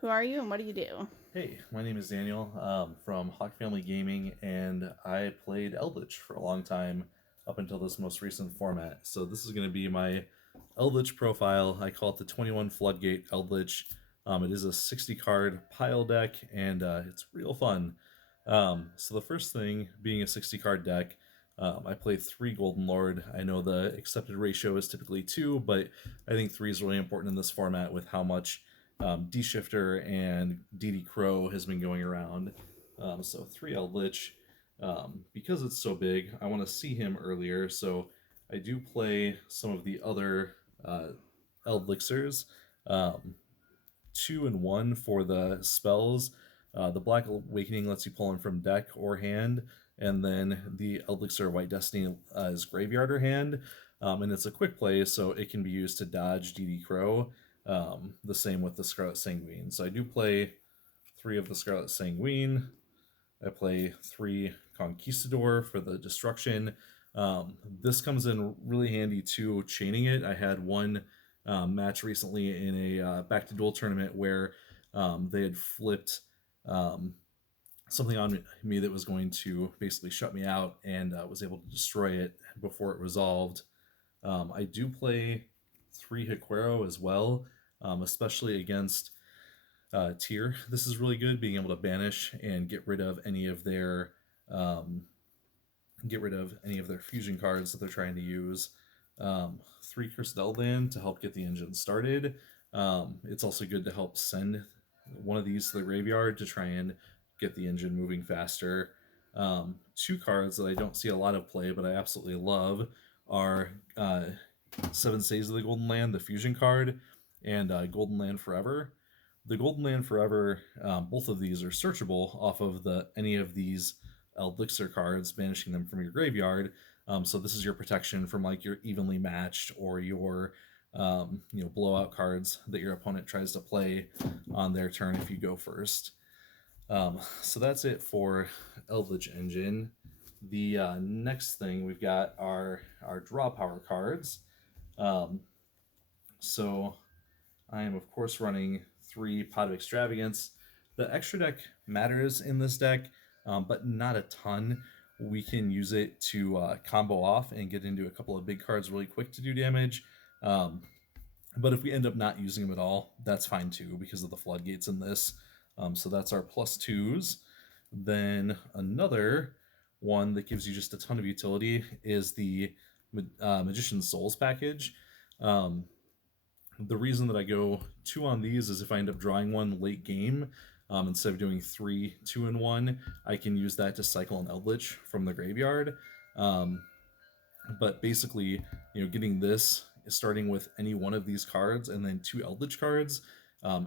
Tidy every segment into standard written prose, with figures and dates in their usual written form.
Who are you and what do you do? Hey, my name is Daniel from Hawk Family Gaming, and I played Eldlich for a long time up until this most recent format. So this is going to be my Eldlich profile. I call it the 21 Floodgate Eldlich. It is a 60 card pile deck, and it's real fun. So the first thing, being a 60 card deck, I play 3 Golden Lord. I know the accepted ratio is typically 2, but I think 3 is really important in this format with how much D Shifter and DD Crow has been going around. So 3 Eldlich. Because it's so big, I want to see him earlier, so I do play some of the other Eldlixirs. Um, 2 and 1 for the spells. The Black Awakening lets you pull them from deck or hand, and then the Eldlixir White Destiny is graveyard or hand. And it's a quick play, so it can be used to dodge DD Crow. The same with the Scarlet Sanguine. So I do play 3 of the Scarlet Sanguine. I play 3 Conquistador for the destruction. This comes in really handy too, chaining it. I had one match recently in a back to duel tournament where they had flipped um, something on me that was going to basically shut me out, and was able to destroy it before it resolved. I do play 3 Hiquero as well, especially against tier. This is really good, being able to banish and um, get rid of any of their fusion cards that they're trying to use. 3 Cursed Eldland to help get the engine started. It's also good to help send one of these to the graveyard to try and get the engine moving faster. 2 cards that I don't see a lot of play, but I absolutely love are 7 Says of the Golden Land, the fusion card, and Golden Land Forever. The Golden Land Forever, both of these are searchable off of any of these Elixir cards, banishing them from your graveyard. So this is your protection from like your evenly matched or your blowout cards that your opponent tries to play on their turn if you go first. So that's it for Eldritch Engine. The next thing we've got are our draw power cards. Um, so I am of course running 3 Pot of Extravagance. The extra deck matters in this deck, but not a ton. We can use it to combo off and get into a couple of big cards really quick to do damage. Um, but if we end up not using them at all, that's fine too because of the floodgates in this. So that's our +2s. Then another one that gives you just a ton of utility is the Magician's Souls package. Um, the reason that I go 2 on these is if I end up drawing one late game, instead of doing 3 2 and 1, I can use that to cycle an Eldlich from the graveyard. Um, but basically, getting this, starting with any one of these cards and then 2 Eldlich cards,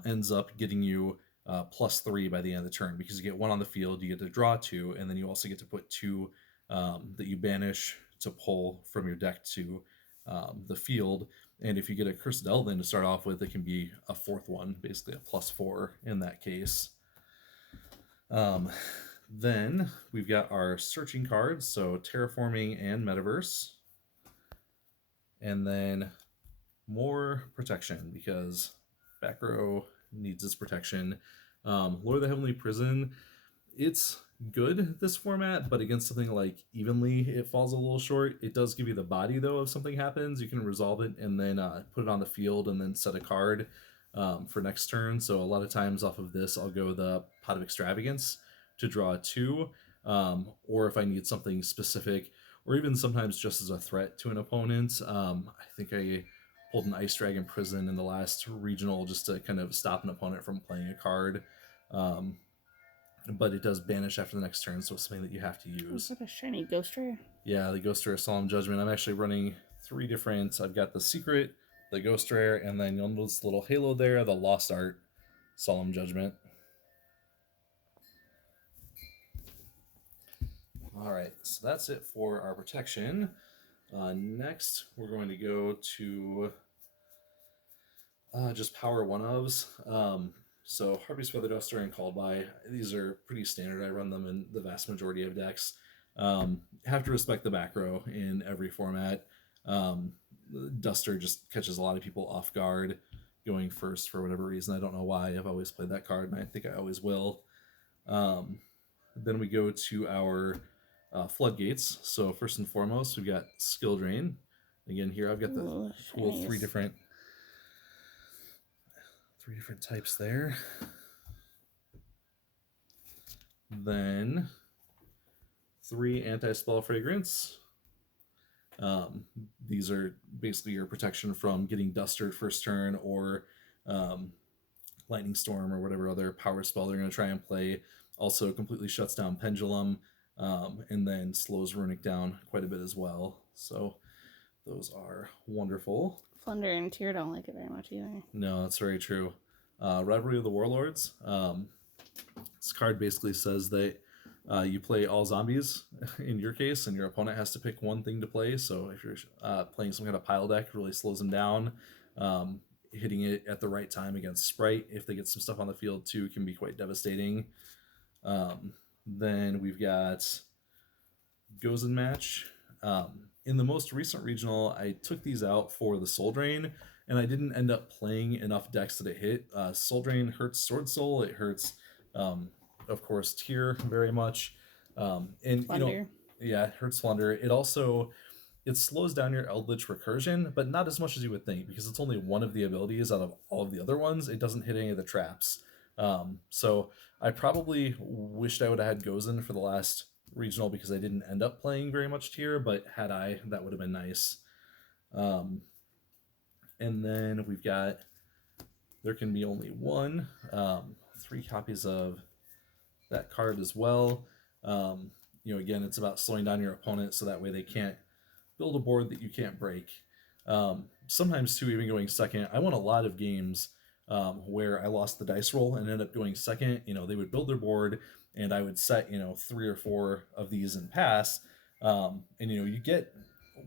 ends up getting you +3 by the end of the turn because you get 1 on the field, you get to draw 2, and then you also get to put 2 that you banish to pull from your deck to the field. And if you get a Cursed Elven to start off with, it can be a 4th one, basically a +4 in that case. Um, then we've got our searching cards, so Terraforming and Metaverse. And then more protection because back row needs its protection. Lord of the Heavenly Prison, it's good this format, but against something like Evenly, it falls a little short. It does give you the body though. If something happens, you can resolve it and then put it on the field and then set a card for next turn. So a lot of times off of this, I'll go the Pot of Extravagance to draw 2, or if I need something specific, or even sometimes just as a threat to an opponent. I think I pulled an Ice Dragon Prison in the last regional just to kind of stop an opponent from playing a card. Um, but it does banish after the next turn, so it's something that you have to Oh, is use. that a shiny ghost rare? Yeah, the Ghost Rare Solemn Judgment. I'm actually running 3 different. I've got the Secret, the Ghost Rare, and then you'll notice the little halo there, the Lost Art Solemn Judgment. All right, so that's it for our protection. Next, we're going to go to just power one ofs. So Harpy's Feather Duster and Called By, these are pretty standard. I run them in the vast majority of decks. Have to respect the back row in every format. Duster just catches a lot of people off guard. going first for whatever reason. I don't know why. I've always played that card, and I think I always will. Then we go to our floodgates. So first and foremost, we've got skill drain. Again, here I've got the cool three different types there. Then 3 anti-spell fragrance. These are basically your protection from getting dustered first turn or lightning storm or whatever other power spell they're going to try and play. Also completely shuts down pendulum, and then slows runic down quite a bit as well. So those are wonderful. Flunder and Tyr don't like it very much either. No, that's very true. Rivalry of the Warlords. This card basically says that you play all zombies in your case, and your opponent has to pick one thing to play. So if you're playing some kind of pile deck, it really slows them down. Hitting it at the right time against Sprite, if they get some stuff on the field too, can be quite devastating. Then we've got Gozen Match. In the most recent regional, I took these out for the Soul Drain, and I didn't end up playing enough decks that it hit. Soul Drain hurts Sword Soul. It hurts, of course, Tyr very much. And Flunder. you know, yeah, it hurts Flunder. It slows down your Eldlich recursion, but not as much as you would think, because it's only one of the abilities out of all of the other ones. It doesn't hit any of the traps. So I probably wished I would have had Gozen for the last regional, because I didn't end up playing very much Tyr, but had I, that would have been nice. And then we've got, there can be only one, 3 copies of that card as well. Again, it's about slowing down your opponent so that way they can't build a board that you can't break. Sometimes too, even going second. I won a lot of games where I lost the dice roll and ended up going second. They would build their board, and I would set 3 or 4 of these and pass. And you get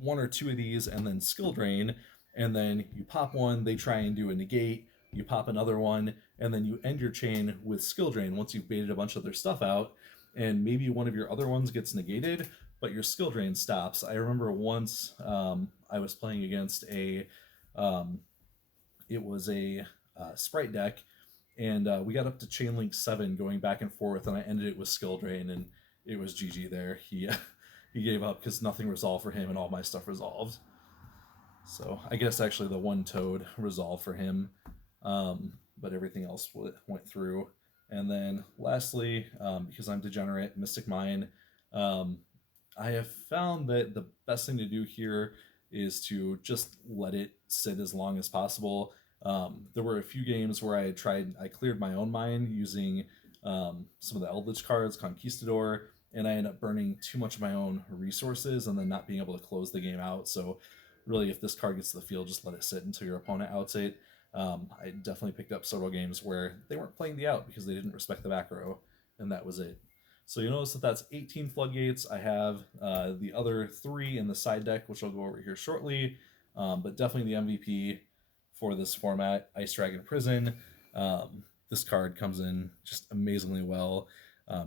1 or 2 of these and then skill drain, and then you pop one, they try and do a negate, you pop another one, and then you end your chain with skill drain once you've baited a bunch of their stuff out, and maybe one of your other ones gets negated, but your skill drain stops. I remember once I was playing against it was a Sprite deck, and we got up to chain link 7 going back and forth, and I ended it with skill drain, and it was GG there. He gave up because nothing resolved for him and all my stuff resolved. So I guess actually the one toad resolved for him, but everything else went through. And then lastly, because I'm degenerate, Mystic Mine, I have found that the best thing to do here is to just let it sit as long as possible. There were a few games where I cleared my own mine using some of the Eldlich cards, Conquistador, and I ended up burning too much of my own resources and then not being able to close the game out. So really, if this card gets to the field, just let it sit until your opponent outs it. I definitely picked up several games where they weren't playing the out because they didn't respect the back row, and that was it. So you notice that that's 18 floodgates. I have the other 3 in the side deck, which I'll go over here shortly, but definitely the MVP for this format, Ice Dragon Prison. This card comes in just amazingly well,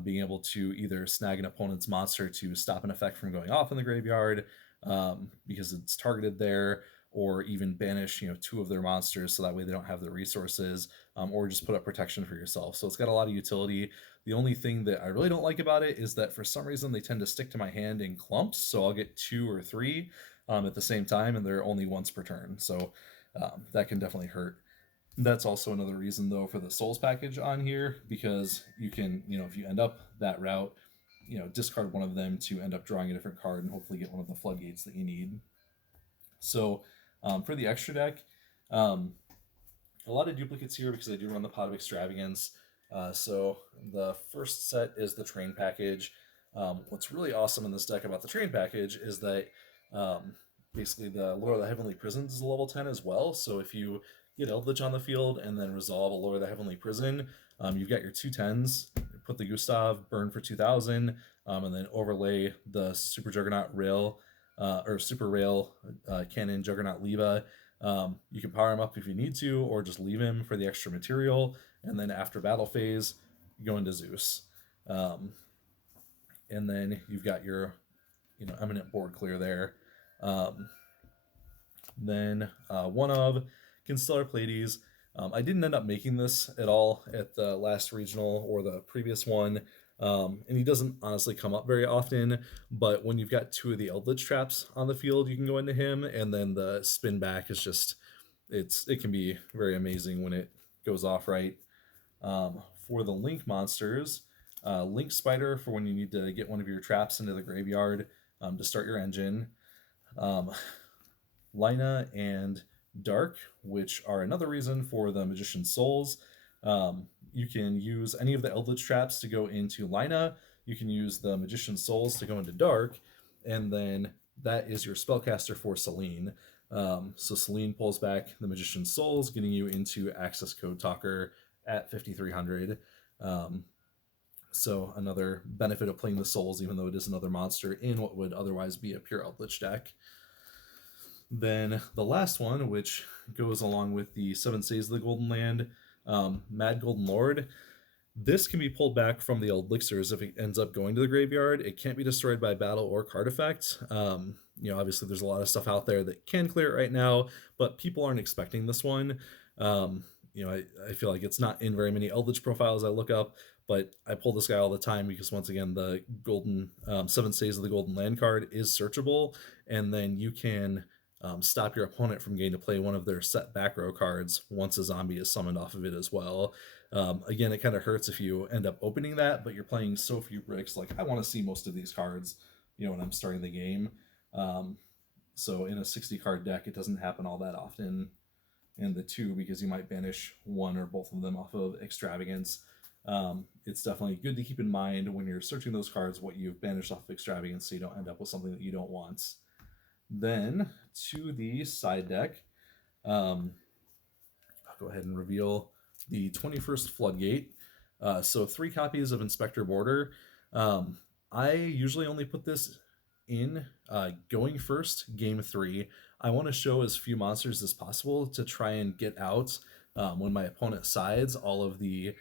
being able to either snag an opponent's monster to stop an effect from going off in the graveyard, because it's targeted there, or even banish 2 of their monsters so that way they don't have the resources, or just put up protection for yourself. So it's got a lot of utility. The only thing that I really don't like about it is that for some reason they tend to stick to my hand in clumps, so I'll get 2 or 3 at the same time, and they're only once per turn, so that can definitely hurt. That's also another reason though for the souls package on here, because you can, if you end up that route, discard one of them to end up drawing a different card and hopefully get one of the floodgates that you need. So for the extra deck, a lot of duplicates here because I do run the Pot of Extravagance. So the first set is the train package. What's really awesome in this deck about the train package is that basically the Lord of the Heavenly Prisons is a level 10 as well. So if you get Eldlich on the field and then resolve a Lord of the Heavenly Prison, you've got your 2 10s, put the Gustav, burn for 2,000, and then overlay the Super Juggernaut Rail, or Super Rail Cannon Juggernaut Leva. You can power him up if you need to, or just leave him for the extra material, and then after battle phase, go into Zeus. And then you've got your eminent board clear there. Then one of Constellar Pleiades. I didn't end up making this at all at the last regional or the previous one, and he doesn't honestly come up very often. But when you've got two of the Eldlich traps on the field, you can go into him, and then the spin back is just it can be very amazing when it goes off right. For the Link monsters, Link Spider for when you need to get one of your traps into the graveyard to start your engine. Um, Lina and Dark, which are another reason for the Magician's Souls. You can use any of the Eldritch traps to go into Lina. You can use the Magician's Souls to go into Dark, and then that is your spellcaster for Celine. So Celine pulls back the Magician's Souls, getting you into Access Code Talker at 5,300. So another benefit of playing the Souls, even though it is another monster in what would otherwise be a pure Eldritch deck. Then the last one, which goes along with the Seven Stays of the Golden Land, Mad Golden Lord. This can be pulled back from the elixirs if it ends up going to the graveyard. It can't be destroyed by battle or card effect. Obviously there's a lot of stuff out there that can clear it right now, but people aren't expecting this one. I feel like it's not in very many Eldritch profiles I look up, but I pull this guy all the time because once again, the golden Seven Stays of the Golden Land card is searchable, and then you can stop your opponent from getting to play one of their set back row cards once a zombie is summoned off of it as well. Again, it kind of hurts if you end up opening that, but you're playing so few bricks. Like, I want to see most of these cards, when I'm starting the game. So in a 60 card deck, it doesn't happen all that often. And the two, because you might banish one or both of them off of Extravagance. It's definitely good to keep in mind when you're searching those cards what you've banished off of Extravagance, so you don't end up with something that you don't want. Then to the side deck, I'll go ahead and reveal the 21st Floodgate. So 3 copies of Inspector Border. I usually only put this in going first, game 3. I want to show as few monsters as possible to try and get out when my opponent sides all of the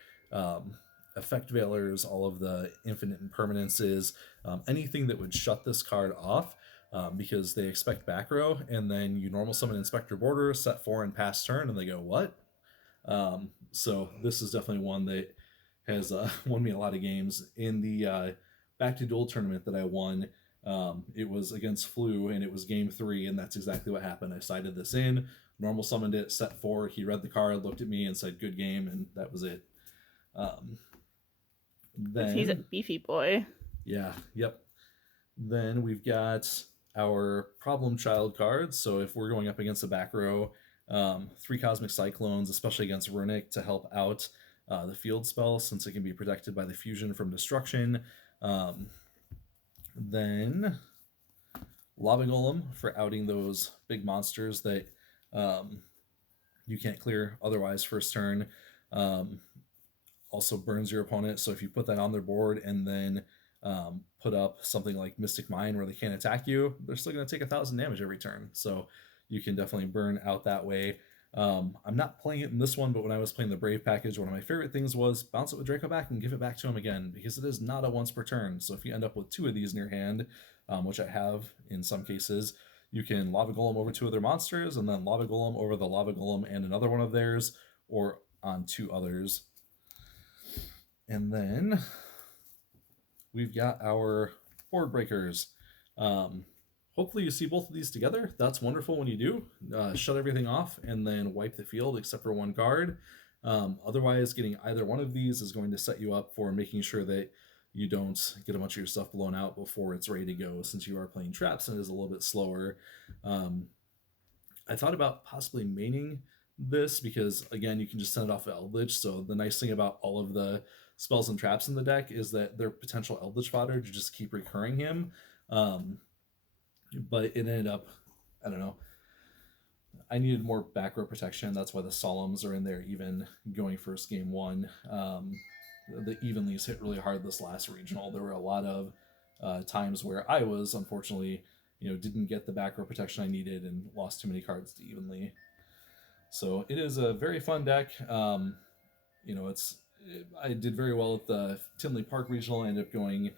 effect veilers, all of the infinite impermanences, anything that would shut this card off. Because they expect back row, and then you normal summon Inspector Border, set 4 and pass turn, and they go, what? So this is definitely one that has won me a lot of games. In the Back to Duel tournament that I won, it was against Flu, and it was game 3, and that's exactly what happened. I sided this in, normal summoned it, set 4, he read the card, looked at me, and said, good game, and that was it. Then he's a beefy boy. Yeah, yep. Then we've got our problem child cards. So if we're going up against a back row, 3 Cosmic Cyclones, especially against Runic, to help out the field spell, since it can be protected by the fusion from destruction. Then Lava Golem for outing those big monsters that you can't clear otherwise first turn. Also burns your opponent, so if you put that on their board and then put up something like Mystic Mine where they can't attack you, they're still going to take 1,000 damage every turn. So you can definitely burn out that way. I'm not playing it in this one, but when I was playing the Brave package, one of my favorite things was bounce it with Draco back and give it back to him again, because it is not a once per turn. So if you end up with 2 of these in your hand, which I have in some cases, you can Lava Golem over 2 other monsters, and then Lava Golem over the Lava Golem and another one of theirs, or on 2 others. And then we've got our board breakers. Hopefully you see both of these together. That's wonderful when you do. Shut everything off and then wipe the field except for 1 card. Otherwise, getting either one of these is going to set you up for making sure that you don't get a bunch of your stuff blown out before it's ready to go, since you are playing traps and it is a little bit slower. I thought about possibly maining this because, again, you can just send it off of Eldlich. So the nice thing about all of the spells and traps in the deck is that they're potential Eldlich fodder to just keep recurring him. But it ended up, I don't know, I needed more back row protection. That's why the Solemns are in there, even going first game 1. The Evenlies hit really hard this last regional. There were a lot of times where I was, unfortunately, didn't get the back row protection I needed and lost too many cards to Evenly. So it is a very fun deck. I did very well at the Tinley Park regional. I ended up going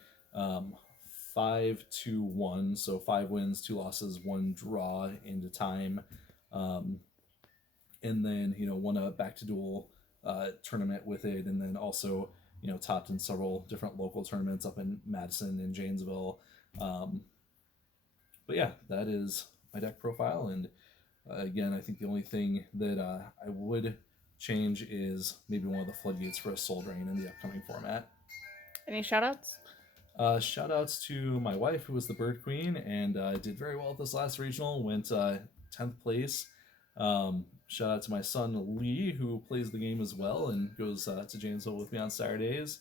5-1, so 5 wins, 2 losses, 1 draw into time. and then won a back to duel tournament with it, and then also topped in several different local tournaments up in Madison and Janesville. Um, but yeah, that is my deck profile, and again, I think the only thing that I would change is maybe one of the floodgates for a Soul Drain in the upcoming format. Any shoutouts? Shout outs to my wife, who was the Bird Queen and did very well at this last regional, went 10th place. Shout out to my son Lee, who plays the game as well and goes to Janesville with me on Saturdays.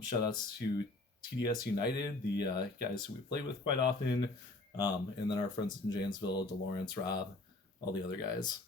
Shout outs to TDS United, the guys who we play with quite often, and then our friends in Janesville, DeLawrence, Rob, all the other guys.